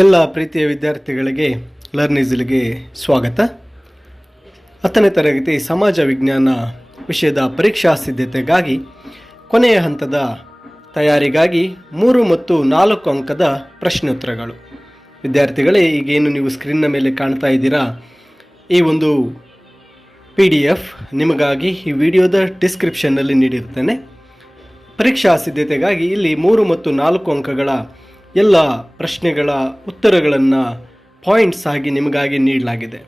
ಎಲ್ಲ ಪ್ರೀತಿಯ ವಿದ್ಯಾರ್ಥಿಗಳಿಗೆ ಲರ್ನ್ ಈಸಿಲಿಗೆ ಸ್ವಾಗತ. 10ನೇ ತರಗತಿ ಸಮಾಜ ವಿಜ್ಞಾನ ವಿಷಯದ ಪರೀಕ್ಷಾ ಸಿದ್ಧತೆಗಾಗಿ ಕೊನೆಯ ಹಂತದ ತಯಾರಿಗಾಗಿ 3 ಮತ್ತು 4 ಅಂಕದ ಪ್ರಶ್ನೋತ್ತರಗಳು. ವಿದ್ಯಾರ್ಥಿಗಳೇ, ಈಗೇನು ನೀವು ಸ್ಕ್ರೀನ್ನ ಮೇಲೆ ಕಾಣ್ತಾ ಇದ್ದೀರಾ, ಈ ಒಂದು PDF ನಿಮಗಾಗಿ ಈ ವಿಡಿಯೋದ ಡಿಸ್ಕ್ರಿಪ್ಷನ್ನಲ್ಲಿ ನೀಡಿರ್ತೇನೆ. ಪರೀಕ್ಷಾ ಸಿದ್ಧತೆಗಾಗಿ ಇಲ್ಲಿ 3 ಮತ್ತು 4 ಅಂಕಗಳ ಎಲ್ಲ ಪ್ರಶ್ನೆಗಳ ಉತ್ತರಗಳನ್ನು ಪಾಯಿಂಟ್ಸ್ ಆಗಿ ನಿಮಗಾಗಿ ನೀಡಲಾಗಿದೆ.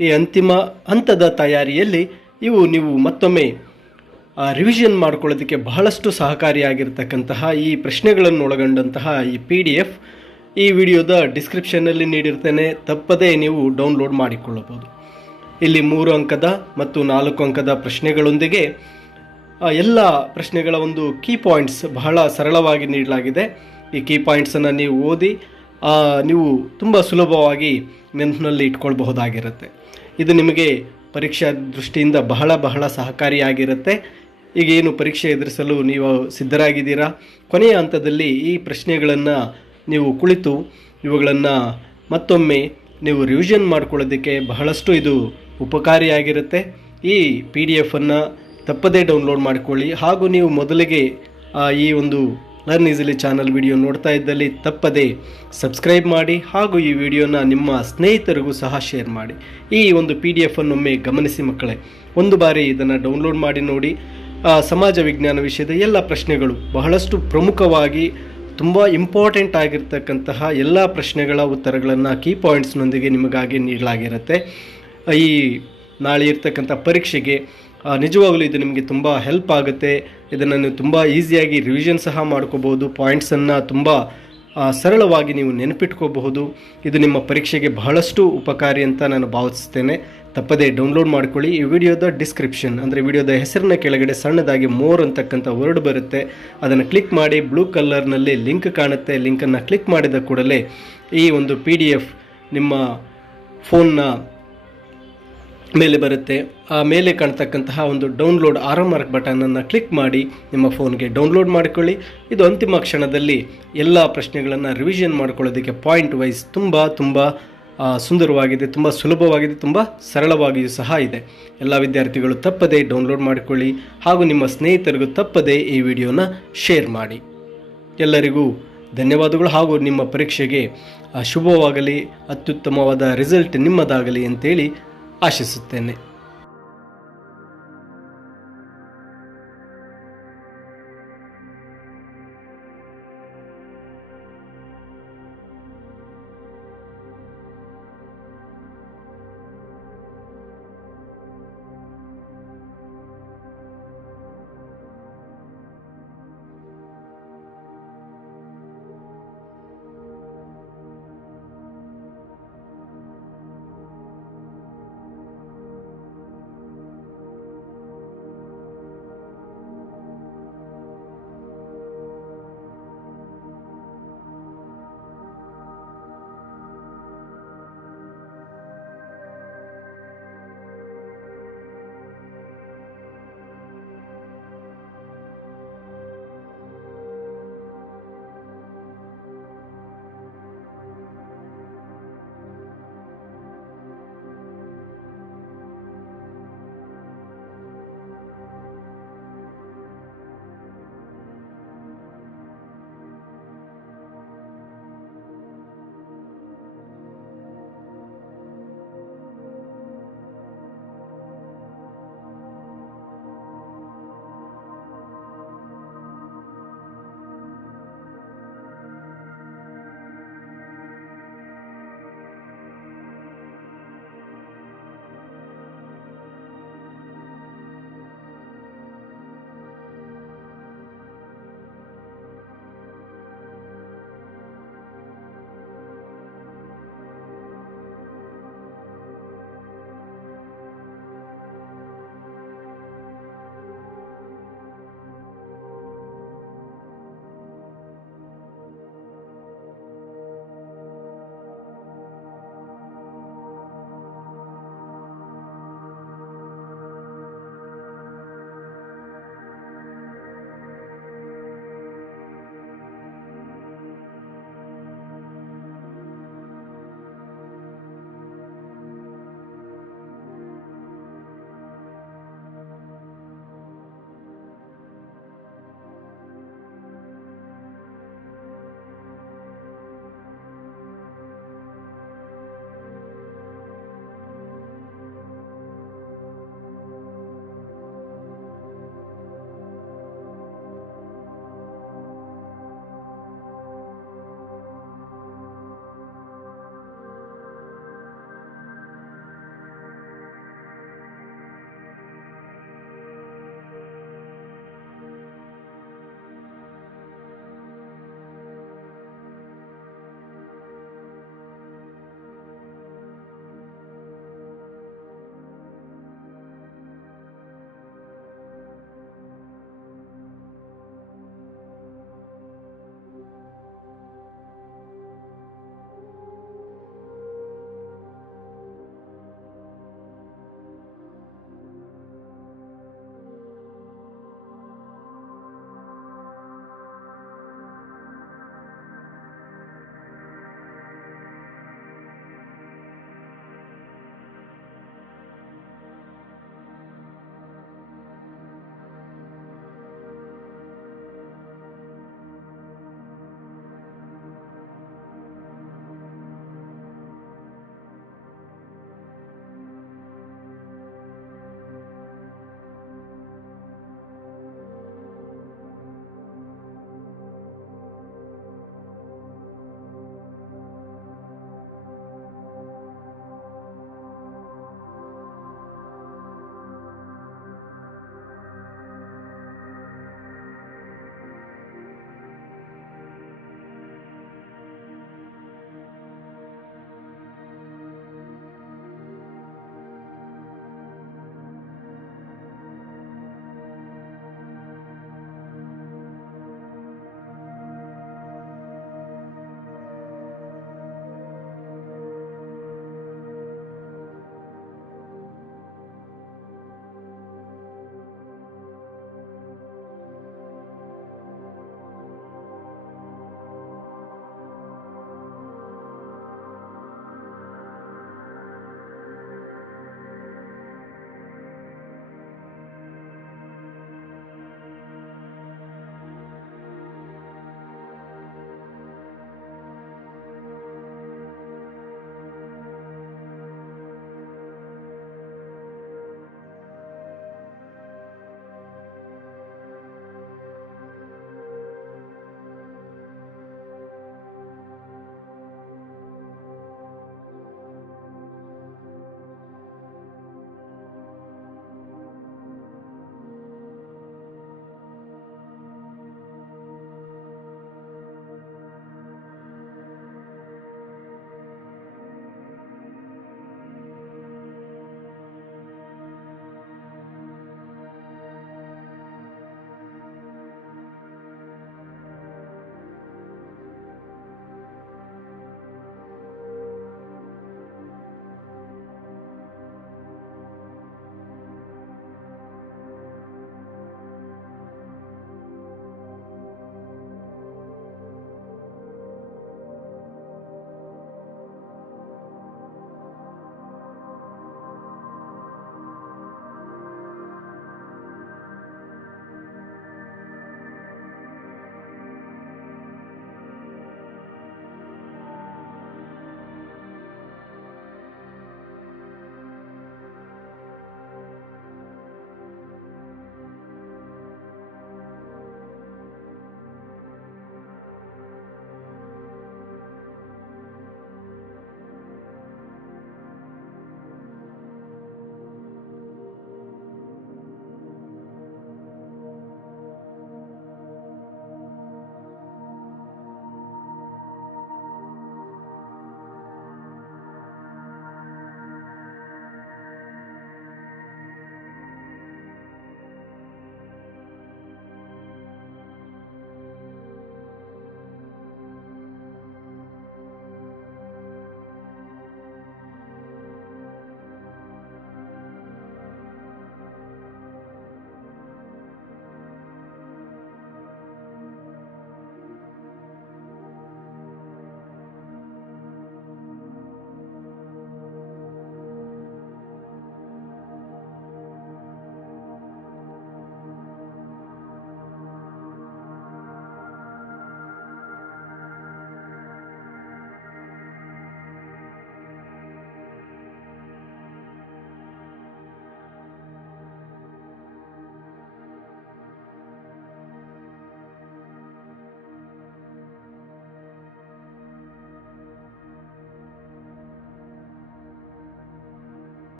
ಈ ಅಂತಿಮ ಹಂತದ ತಯಾರಿಯಲ್ಲಿ ನೀವು ಮತ್ತೊಮ್ಮೆ ರಿವಿಷನ್ ಮಾಡ್ಕೊಳ್ಳೋದಕ್ಕೆ ಬಹಳಷ್ಟು ಸಹಕಾರಿಯಾಗಿರ್ತಕ್ಕಂತಹ ಈ ಪ್ರಶ್ನೆಗಳನ್ನು ಒಳಗೊಂಡಂತಹ ಈ PDF ಈ ವಿಡಿಯೋದ ಡಿಸ್ಕ್ರಿಪ್ಷನ್ನಲ್ಲಿ ನೀಡಿರ್ತೇನೆ. ತಪ್ಪದೇ ನೀವು ಡೌನ್ಲೋಡ್ ಮಾಡಿಕೊಳ್ಳಬಹುದು. ಇಲ್ಲಿ 3 ಅಂಕದ ಮತ್ತು 4 ಅಂಕದ ಪ್ರಶ್ನೆಗಳೊಂದಿಗೆ ಎಲ್ಲ ಪ್ರಶ್ನೆಗಳ ಒಂದು ಕೀ ಪಾಯಿಂಟ್ಸ್ ಬಹಳ ಸರಳವಾಗಿ ನೀಡಲಾಗಿದೆ. ಈ ಕೀ ಪಾಯಿಂಟ್ಸನ್ನು ನೀವು ಓದಿ ನೀವು ತುಂಬ ಸುಲಭವಾಗಿ ನೆನಪಿನಲ್ಲಿ ಇಟ್ಕೊಳ್ಬಹುದಾಗಿರುತ್ತೆ. ಇದು ನಿಮಗೆ ಪರೀಕ್ಷಾ ದೃಷ್ಟಿಯಿಂದ ಬಹಳ ಸಹಕಾರಿಯಾಗಿರುತ್ತೆ. ಈಗೇನು ಪರೀಕ್ಷೆ ಎದುರಿಸಲು ನೀವು ಸಿದ್ಧರಾಗಿದ್ದೀರಾ, ಕೊನೆಯ ಹಂತದಲ್ಲಿ ಈ ಪ್ರಶ್ನೆಗಳನ್ನು ನೀವು ಕುಳಿತು ಇವುಗಳನ್ನು ಮತ್ತೊಮ್ಮೆ ನೀವು ರಿವಿಷನ್ ಮಾಡ್ಕೊಳ್ಳೋದಕ್ಕೆ ಬಹಳಷ್ಟು ಇದು ಉಪಕಾರಿಯಾಗಿರುತ್ತೆ. ಈ PDF ತಪ್ಪದೇ ಡೌನ್ಲೋಡ್ ಮಾಡಿಕೊಳ್ಳಿ. ಹಾಗೂ ನೀವು ಮೊದಲಿಗೆ ಈ ಒಂದು ಲರ್ನ್ ಈಸಿಲಿ ಚಾನಲ್ ವಿಡಿಯೋ ನೋಡ್ತಾ ಇದ್ದಲ್ಲಿ ತಪ್ಪದೇ ಸಬ್ಸ್ಕ್ರೈಬ್ ಮಾಡಿ ಹಾಗೂ ಈ ವಿಡಿಯೋನ ನಿಮ್ಮ ಸ್ನೇಹಿತರಿಗೂ ಸಹ ಶೇರ್ ಮಾಡಿ. ಈ ಒಂದು PDF ಒಮ್ಮೆ ಗಮನಿಸಿ ಮಕ್ಕಳೇ, ಒಂದು ಬಾರಿ ಇದನ್ನು ಡೌನ್ಲೋಡ್ ಮಾಡಿ ನೋಡಿ. ಸಮಾಜ ವಿಜ್ಞಾನ ವಿಷಯದ ಎಲ್ಲ ಪ್ರಶ್ನೆಗಳು ಬಹಳಷ್ಟು ಪ್ರಮುಖವಾಗಿ ತುಂಬ ಇಂಪಾರ್ಟೆಂಟ್ ಆಗಿರ್ತಕ್ಕಂತಹ ಎಲ್ಲ ಪ್ರಶ್ನೆಗಳ ಉತ್ತರಗಳನ್ನು ಕೀ ಪಾಯಿಂಟ್ಸ್ನೊಂದಿಗೆ ನಿಮಗಾಗಿ ನೀಡಲಾಗಿರುತ್ತೆ. ಈ ನಾಳೆ ಇರ್ತಕ್ಕಂಥ ಪರೀಕ್ಷೆಗೆ ನಿಜವಾಗಲೂ ಇದು ನಿಮಗೆ ತುಂಬ ಹೆಲ್ಪ್ ಆಗುತ್ತೆ. ಇದನ್ನು ನೀವು ತುಂಬ ಈಸಿಯಾಗಿ ರಿವಿಷನ್ ಸಹ ಮಾಡ್ಕೋಬಹುದು. ಪಾಯಿಂಟ್ಸನ್ನು ತುಂಬ ಸರಳವಾಗಿ ನೀವು ನೆನಪಿಟ್ಕೋಬಹುದು. ಇದು ನಿಮ್ಮ ಪರೀಕ್ಷೆಗೆ ಬಹಳಷ್ಟು ಉಪಕಾರಿ ಅಂತ ನಾನು ಭಾವಿಸ್ತೇನೆ. ತಪ್ಪದೇ ಡೌನ್ಲೋಡ್ ಮಾಡ್ಕೊಳ್ಳಿ. ಈ ವಿಡಿಯೋದ ಡಿಸ್ಕ್ರಿಪ್ಷನ್ ಅಂದರೆ ವಿಡಿಯೋದ ಹೆಸರಿನ ಕೆಳಗಡೆ ಸಣ್ಣದಾಗಿ ಮೋರ್ ಅಂತಕ್ಕಂಥ ವರ್ಡ್ ಬರುತ್ತೆ. ಅದನ್ನು ಕ್ಲಿಕ್ ಮಾಡಿ, ಬ್ಲೂ ಕಲರ್ನಲ್ಲಿ ಲಿಂಕ್ ಕಾಣುತ್ತೆ. ಲಿಂಕನ್ನು ಕ್ಲಿಕ್ ಮಾಡಿದ ಕೂಡಲೇ ಈ ಒಂದು PDF ನಿಮ್ಮ ಫೋನ್ನ ಮೇಲೆ ಬರುತ್ತೆ. ಆ ಮೇಲೆ ಕಾಣ್ತಕ್ಕಂತಹ ಒಂದು ಡೌನ್ಲೋಡ್ ಆರ್ಕ್ ಬಟನನ್ನು ಕ್ಲಿಕ್ ಮಾಡಿ ನಿಮ್ಮ ಫೋನ್ಗೆ ಡೌನ್ಲೋಡ್ ಮಾಡಿಕೊಳ್ಳಿ. ಇದು ಅಂತಿಮ ಕ್ಷಣದಲ್ಲಿ ಎಲ್ಲ ಪ್ರಶ್ನೆಗಳನ್ನು ರಿವಿಷನ್ ಮಾಡ್ಕೊಳ್ಳೋದಕ್ಕೆ ಪಾಯಿಂಟ್ ವೈಸ್ ತುಂಬ ಸುಂದರವಾಗಿದೆ, ತುಂಬ ಸುಲಭವಾಗಿದೆ, ತುಂಬ ಸರಳವಾಗಿಯೂ ಸಹ ಇದೆ. ಎಲ್ಲ ವಿದ್ಯಾರ್ಥಿಗಳು ತಪ್ಪದೇ ಡೌನ್ಲೋಡ್ ಮಾಡಿಕೊಳ್ಳಿ ಹಾಗೂ ನಿಮ್ಮ ಸ್ನೇಹಿತರಿಗೂ ತಪ್ಪದೇ ಈ ವಿಡಿಯೋನ ಶೇರ್ ಮಾಡಿ. ಎಲ್ಲರಿಗೂ ಧನ್ಯವಾದಗಳು ಹಾಗೂ ನಿಮ್ಮ ಪರೀಕ್ಷೆಗೆ ಶುಭವಾಗಲಿ, ಅತ್ಯುತ್ತಮವಾದ ರಿಸಲ್ಟ್ ನಿಮ್ಮದಾಗಲಿ ಅಂತೇಳಿ ಆಶಿಸುತ್ತೇನೆ.